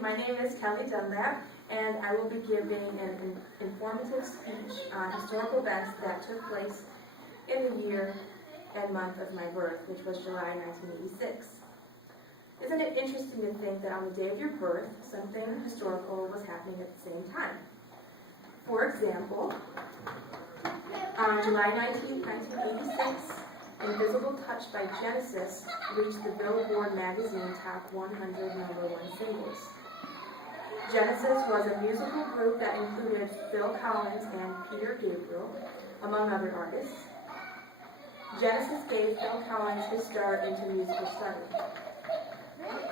my name is Kelly Dunlap, and I will be giving an informative speech on historical events that took place in the year and month of my birth, which was July 1986. Isn't it interesting to think that on the day of your birth, something historical was happening at the same time? For example, on July 19, 1986, Invisible Touch by Genesis reached the Billboard magazine Top 100 #1 singles. Genesis was a musical group that included Phil Collins and Peter Gabriel, among other artists. Genesis gave Phil Collins his start into musical study.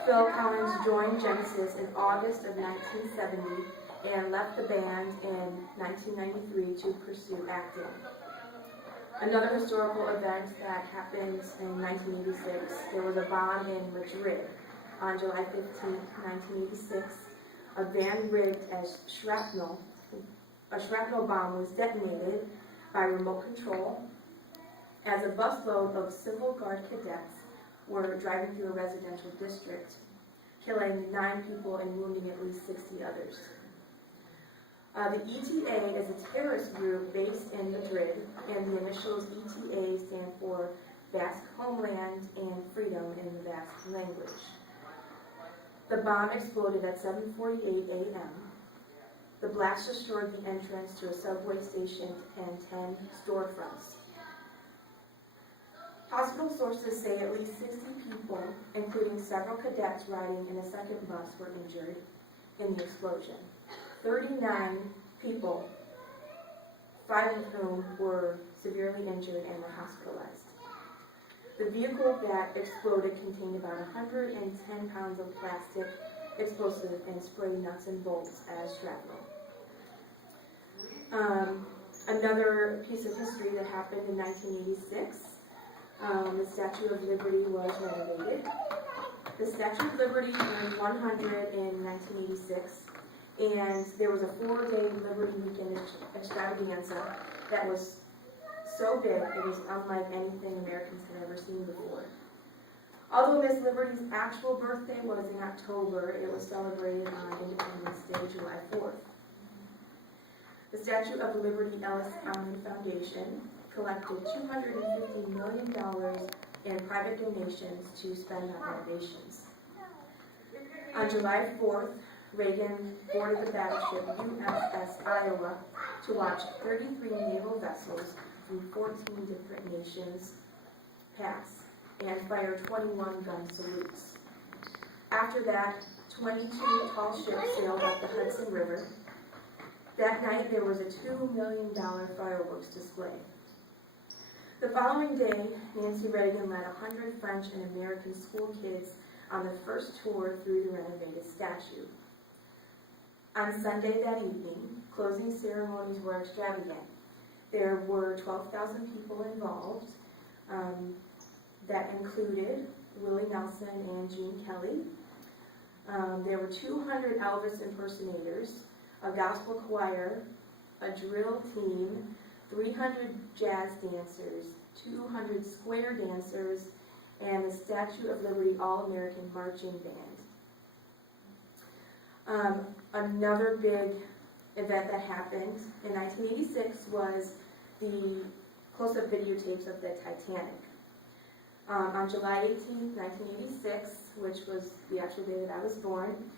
Phil Collins joined Genesis in August of 1970 and left the band in 1993 to pursue acting. Another historical event that happened in 1986, there was a bomb in Madrid on July 15, 1986. A van rigged as shrapnel, a shrapnel bomb was detonated by remote control as a busload of Civil Guard cadets were driving through a residential district, killing 9 people and wounding at least 60 others. The ETA is a terrorist group based in Madrid, and the initials ETA stand for Basque Homeland and Freedom in the Basque language. The bomb exploded at 7:48 a.m. The blast destroyed the entrance to a subway station and 10 storefronts. Hospital sources say at least 60 people, including several cadets riding in a second bus, were injured in the explosion. 39 people, 5 of whom were severely injured and were hospitalized. The vehicle that exploded contained about 110 pounds of plastic explosive and sprayed nuts and bolts as shrapnel. Another piece of history that happened in 1986, the Statue of Liberty was renovated. The Statue of Liberty turned 100 in 1986. And there was a 4-day Liberty Weekend extravaganza that was so big, it was unlike anything Americans had ever seen before. Although Miss Liberty's actual birthday was in October, it was celebrated on Independence Day, July 4th. The Statue of Liberty Ellis County Foundation collected $250 million in private donations to spend on renovations. On July 4th, Reagan boarded the battleship USS Iowa to watch 33 naval vessels from 14 different nations pass and fire 21 gun salutes. After that, 22 tall ships sailed up the Hudson River. That night, there was a $2 million fireworks display. The following day, Nancy Reagan led 100 French and American school kids on the first tour through the renovated statue. On Sunday that evening, closing ceremonies were extravagant. There were 12,000 people involved. That included Willie Nelson and Gene Kelly. There were 200 Elvis impersonators, a gospel choir, a drill team, 300 jazz dancers, 200 square dancers, and the Statue of Liberty All-American Marching Band. Another big event that happened in 1986 was the close-up videotapes of the Titanic. On July 18, 1986, which was the actual day that I was born,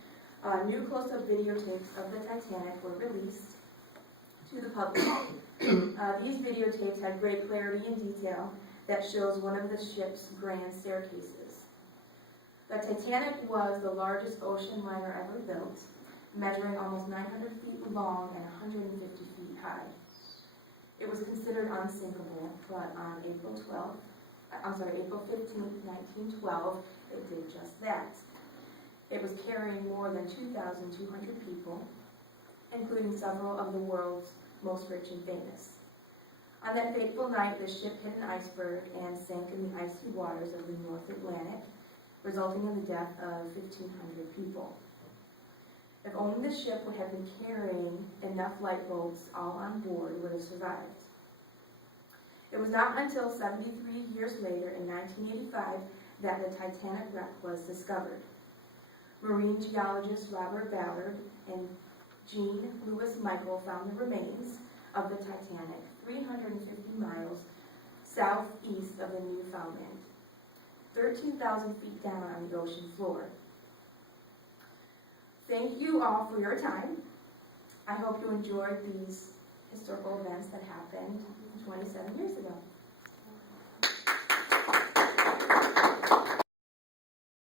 new close-up videotapes of the Titanic were released to the public. These videotapes had great clarity and detail that shows one of the ship's grand staircases. The Titanic was the largest ocean liner ever built, measuring almost 900 feet long and 150 feet high. It was considered unsinkable, but on April 15, 1912, it did just that. It was carrying more than 2,200 people, including several of the world's most rich and famous. On that fateful night, the ship hit an iceberg and sank in the icy waters of the North Atlantic, resulting in the death of 1,500 people. If only the ship would have been carrying enough lifeboats all on board would have survived. It was not until 73 years later, in 1985, that the Titanic wreck was discovered. Marine geologist Robert Ballard and Jean Louis Michael found the remains of the Titanic 350 miles southeast of the Newfoundland, 13,000 feet down on the ocean floor. Thank you all for your time. I hope you enjoyed these historical events that happened 27 years ago.